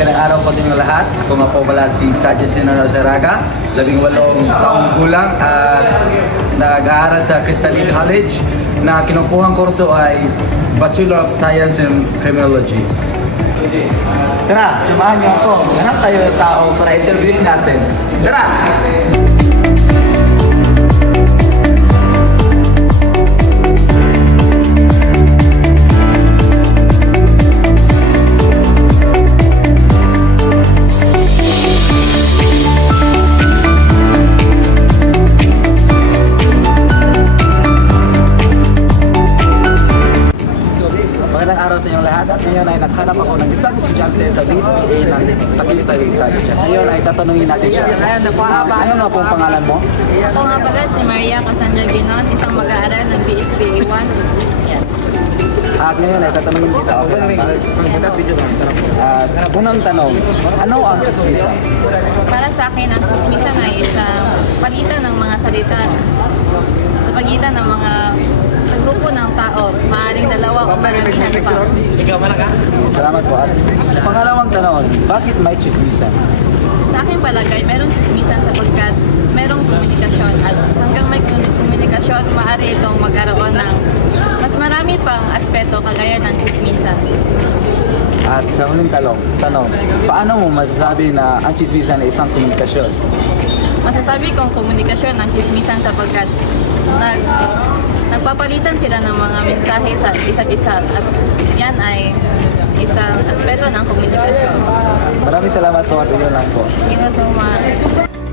Magandang araw po sa inyo lahat. Ako nga po pala si Sajisino Saraga, 18 taong gulang at nag-aaral sa Cristalline College na kinukuhang kurso ay Bachelor of Science in Criminology. Tara, samahan niyo ako. Hanap tayo ng tao para interviewin natin. Tara! Magandang araw sa inyong lahat at ngayon ay naghanap ako ng isang estudyante sa BSBA sa Cristalline College. Ngayon ay tatanungin natin siya. Ano nga pong pangalan mo? Ako nga pala si Maria Cassandra Ginon, isang mag-aaral ng BSBA 1. Yes. At ngayon ay tatanungin kita ako ng unang tanong, ano ang chismisan? Para sa akin, ang chismisan ay isang pagitan ng mga salita sa pagitan ng mga sa grupo ng tao, maaaring dalawa o maramihan pa. Salamat po. At pangalawang tanong, bakit may chismisan? Sa aking palagay, merong chismisan sapagkat merong komunikasyon at hanggang may komunikasyon, maaari itong magkaroon ng mas marami pang aspeto kagaya ng chismisan. At sa huling tanong, paano mo masasabi na ang chismisan ay isang komunikasyon? Masasabi kong komunikasyon ang chismisan sapagkat nagpapalitan sila ng mga mensahe sa isa't isa at yan ay isang aspeto ng komunikasyon. Maraming salamat po at yun lang po. Thank you so much.